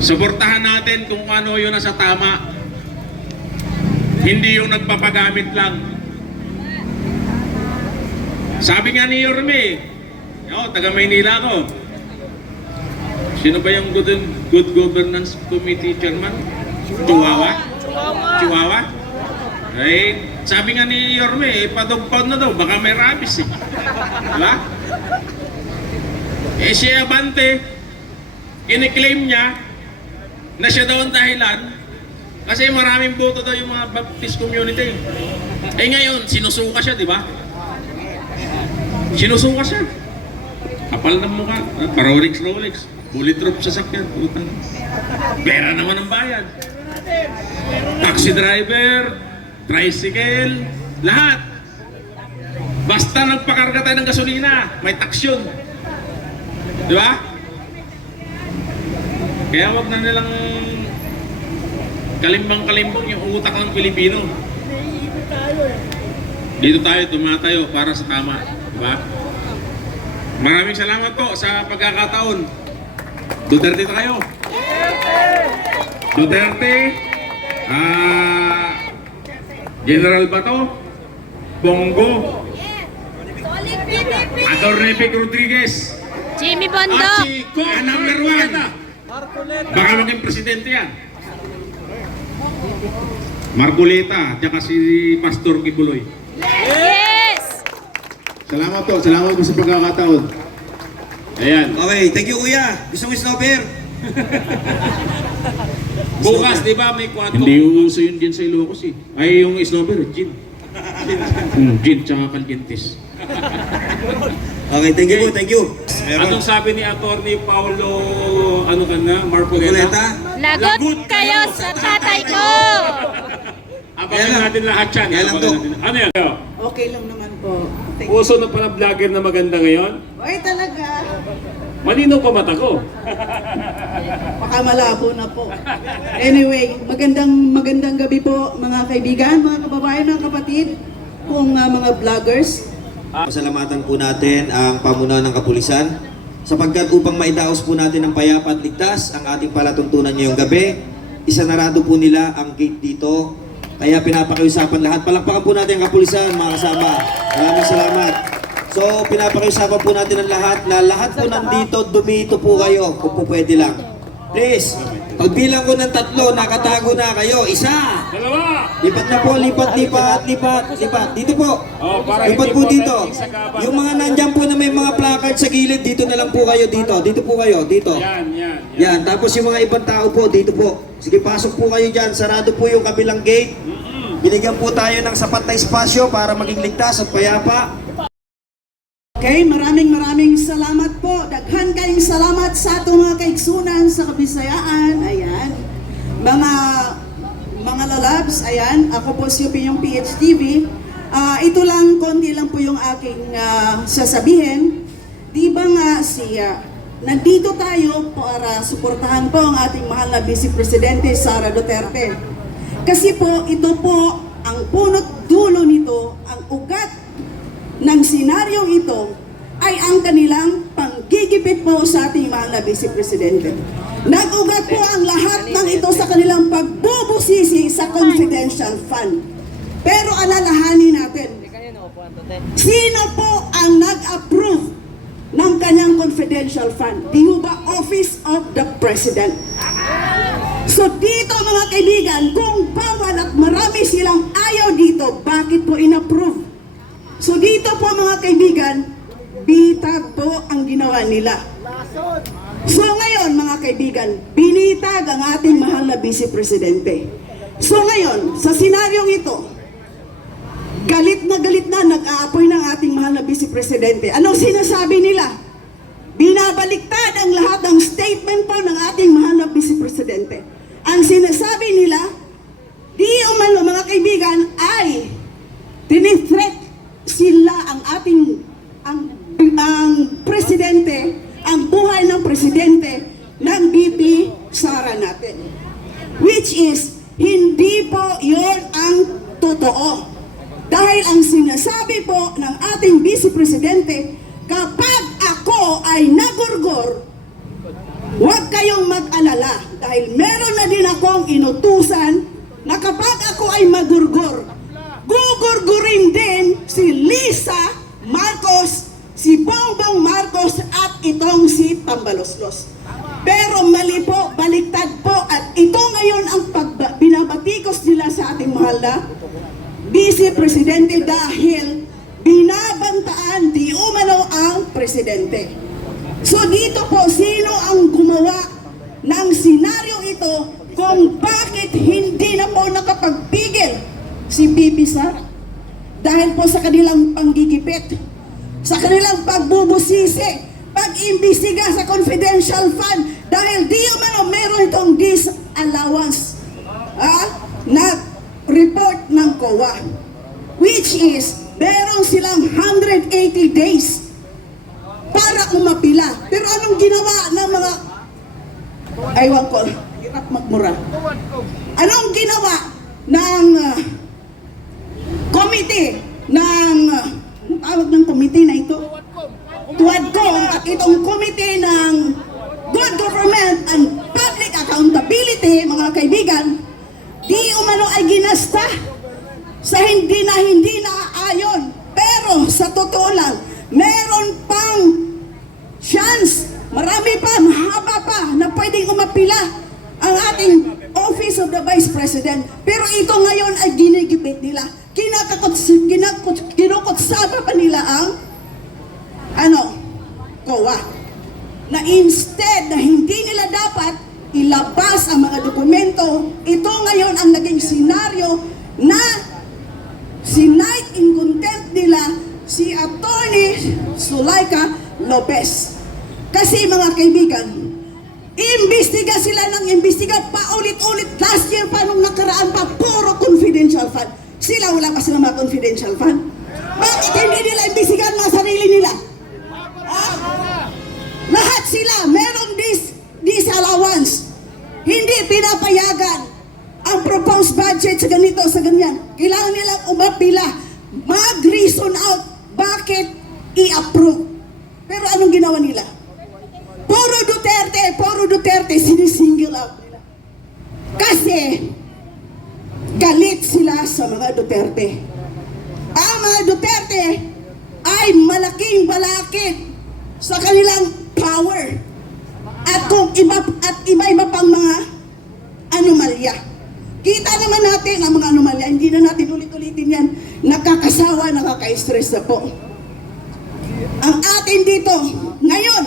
Suportahan natin kung ano yun nasa tama. Hindi yung nagpapagamit lang. Sabi nga ni Yorme, oh, taga Maynila ko. Sino ba yung good, good governance committee chairman? Chihuahua? Chihuahua? Eh, sabi nga ni Yorme, eh, padugpod na daw, baka may rabies eh. Diba? Eh si Abante, kiniklaim niya na siya daw ang dahilan kasi maraming boto daw yung mga Baptist community. Eh ngayon, sinusuka siya, di ba? Sinusuka siya. Kapal ng mukha. Ah, Rolex. Bulletproof sa sakyan. Putang. Pera naman ang bayan. Taxi driver, tricycle, lahat. Basta nagpakarga tayo ng gasolina, may taksyon. Di ba? Kaya wag na nilang kalimbang-kalimbang yung utak ng Pilipino. Dito tayo tumatayo para sa tama. Di ba? Maraming salamat po sa pagkakataon. Duterte tayo. Duterte. Ah... General Bato. Bongo. Vic Rodriguez. Jimmy At Bondo. si Ko, number one. Baka maging presidente yan. Margoleta, at saka si Pastor Kibuloy. Yes! Salamat po, salamat po sa pagkakataon. Ayan. Okay, thank you kuya. Gusto mo snowbear? Bukas, di ba, may kwadro? Hindi uso yun din sa Ilocos eh. Ay, yung snowber, gin. Hmm, gin, tsaka kalgintis. Okay, thank you po, thank you. Anong sabi ni Attorney Paulo, ano ka na, Marcoleta? Kuleta? Lagot kayo sa tatay ko! Abangan Kaya lang. natin lahat yan. Kaya lang abangan to. natin. Ano yan? Okay lang naman po. Thank you. Uso na pala vlogger na maganda ngayon? Ay, talaga. Malino pa mata ko. Baka malabo na po. Anyway, magandang magandang gabi po mga kaibigan, mga kababayan, mga kapatid, kung ah, mga vloggers. Pasalamatan po natin ang pamunuan ng kapulisan sapagkat upang maidaos po natin ng payapa at ligtas ang ating palatuntunan ngayong gabi, isanarado po nila ang gate dito. Kaya pinapakiusapan lahat. Palakpakan po natin ang kapulisan, mga kasama. Maraming salamat. So, pinapakiusapan po natin ang lahat na lahat po nandito, dumito po kayo kung po pwede lang. Please, pagbilang ko ng tatlo, nakatago na kayo. Isa! Dalawa! Lipat na po, lipat, lipat, lipat, lipat. Dito po. Oh, para lipat po dito. Yung mga nandyan po na may mga placard sa gilid, dito na lang po kayo dito. Dito po kayo, dito. Yan, yan. yan. Yan, tapos yung mga ibang tao po, dito po. Sige, pasok po kayo dyan. Sarado po yung kabilang gate. Binigyan po tayo ng sapat na espasyo para maging ligtas at payapa. Okay, maraming maraming salamat po. Daghan kayong salamat sa atong mga kaigsunan sa Kabisayaan. Ayan. Mga mga lalabs, ayan. Ako po si yung PHTV. Ah, ito lang, konti lang po yung aking ah, sasabihin. Di ba nga siya, nandito tayo para suportahan po ang ating mahal na Vice Presidente Sara Duterte. Kasi po, ito po, ang punot dulo nito, ang ugat ng senaryong ito ay ang kanilang panggigipit po sa ating mahal na Vice Presidente. Nag-ugat po ang lahat ng ito sa kanilang pagbubusisi sa confidential fund. Pero alalahanin natin, sino po ang nag-approve ng kanyang confidential fund? Di ba Office of the President? So dito mga kaibigan, kung bawal at marami silang ayaw dito, bakit po inapprove? So dito po mga kaibigan, bitag po ang ginawa nila. So ngayon mga kaibigan, binitag ang ating mahal na Vice Presidente. So ngayon, sa senaryong ito, galit na galit na nag-aapoy ng ating mahal na Vice Presidente. Anong sinasabi nila? Binabaliktad ang lahat ng statement po ng ating mahal na Vice Presidente. Ang sinasabi nila, di umano mga kaibigan ay tinithreat sila ang ating ang, ang presidente, ang buhay ng presidente ng BP Sara natin. Which is, hindi po yon ang totoo. Dahil ang sinasabi po ng ating Vice Presidente, kapag ako ay nagurgor, huwag kayong mag-alala dahil inutusan na kapag ako ay magurgur, gugurgurin din si Lisa Marcos, si Bongbong Marcos at itong si Tambaloslos. Pero mali po, baliktad po at ito ngayon ang pagba- binabatikos nila sa ating mahal na Vice Presidente dahil binabantaan di umano ang Presidente. So dito po, sino ang gumawa ng senaryo ito kung bakit hindi na po nakapagpigil si Bibi? Dahil po sa kanilang panggigipit, sa kanilang pagbubusisi, pag-imbestiga sa confidential fund, dahil di umano meron itong disallowance ah, na report ng COA. Which is, meron silang 180 days para umapila. Pero anong ginawa ng mga aywan ko, hirap magmura. Anong ginawa ng uh, committee ng uh, anong tawag ng committee na ito? Tuwadcom at itong committee ng Good Government and Public Accountability, mga kaibigan, di umano ay ginasta sa hindi na hindi na ayon. Pero sa totoo lang, meron pang chance, marami pa, mahaba pa na pwedeng umapila ang ating Office of the Vice President. Pero ito ngayon ay ginigipit nila. Kinakakot, kinakot, kinukutsaba pa nila ang COA. Na instead na hindi nila dapat ilabas ang mga dokumento, ito ngayon ang naging senaryo na sinight in contempt nila si Attorney Sulaika Lopez. Kasi mga kaibigan, imbestiga sila ng imbestiga paulit-ulit. Last year pa nung nakaraan pa, puro confidential fund. Sila wala pa sila mga confidential fund. Bakit hindi nila imbestigahan mga sarili nila? Sila, meron dis, disallowance. Hindi pinapayagan ang proposed budget sa ganito, sa ganyan. Kailangan nilang umapila, mag-reason out bakit i-approve. Pero anong ginawa nila? Puro Duterte, puro Duterte, sinisingle out nila. Kasi, galit sila sa mga Duterte. Ang mga Duterte ay malaking balakid sa kanilang power. At kung iba at iba-iba pang mga anomalya. Kita naman natin ang mga anomalya, hindi na natin ulit-ulitin yan. Nakakasawa, nakaka-stress na po. Ang atin dito, ngayon,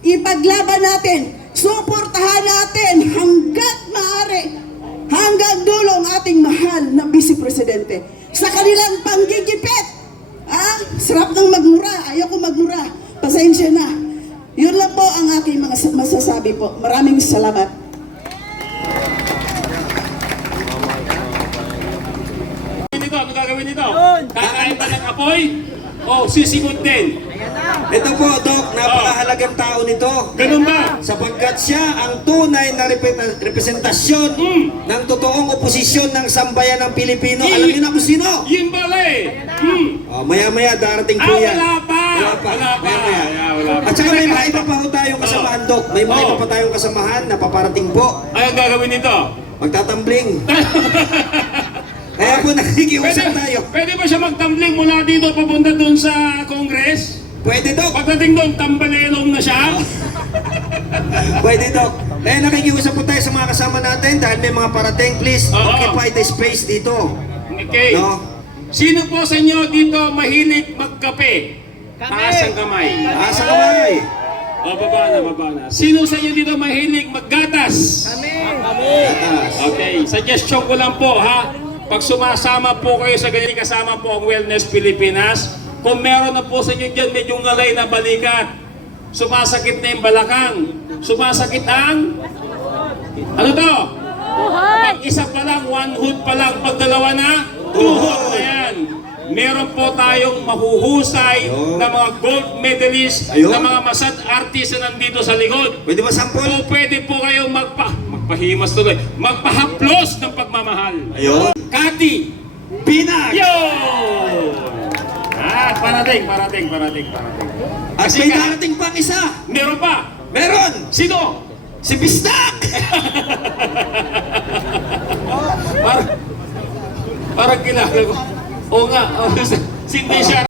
ipaglaban natin, suportahan natin hanggat maaari, hanggang dulo ang ating mahal na Vice Presidente. Sa kanilang panggigipit, ah, sarap ng magmura, ayaw ko magmura, pasensya na. Yun lang po ang aking mga masasabi po. Maraming salamat. Dito, ano gagawin dito? Kakain ba ng apoy? O sisigot din? Ito po, Dok, napakahalagang tao nito. Ganun ba? Sapagkat siya ang tunay na repre- representasyon Hmm. ng totoong oposisyon ng sambayan ng Pilipino. Alam niyo na kung sino? Yun pala eh. Hmm. Oh, maya-maya darating po Ah, yan. wala pa. Wala pa. Wala pa. Maya-maya. Wala pa. At saka may mga iba pa ho tayong kasamahan, Dok. May mga iba pa tayong kasamahan na paparating po. Ano ang gagawin nito? Magtatambling. Kaya po nakikiusap tayo. pwede ba siya magtumbling mula dito papunta dun sa Congress? Pwede, Dok. Pagdating doon, tambalelong na siya? Pwede, Dok. Kaya nakikiusap po tayo sa mga kasama natin dahil may mga parating. Please, Oo. occupy the space dito. Okay. No? Sino po sa inyo dito mahilig magkape? Taas ang kamay. Asa kamay. O, baba na, baba na. Sino sa inyo dito mahilig maggatas? Taas. Okay, suggestion ko lang po ha. Pag sumasama po kayo sa ganyan, kasama po ang Wellness Pilipinas. Kung meron na po sa inyo dyan, medyo ngalay na balikat. Sumasakit na yung balakang. Sumasakit ang... Ano to? Pag isa pa lang, one hood pa lang. Pag dalawa na, two hood. Meron po tayong mahuhusay Ayun. na mga gold medalist, Ayun. na mga masad artist na nandito sa likod. Pwede ba sampol? So pwede po kayong magpa magpahimas tuloy. Magpahaplos ng pagmamahal. Ayun. Kati! Pinag! Yo! Ah, parating, parating, parating, parating. At Kasi may ka- darating pang isa. Meron pa! Meron! Sino? Si Bistak! Parang kilala ko. Oo nga, oh, Hindi siya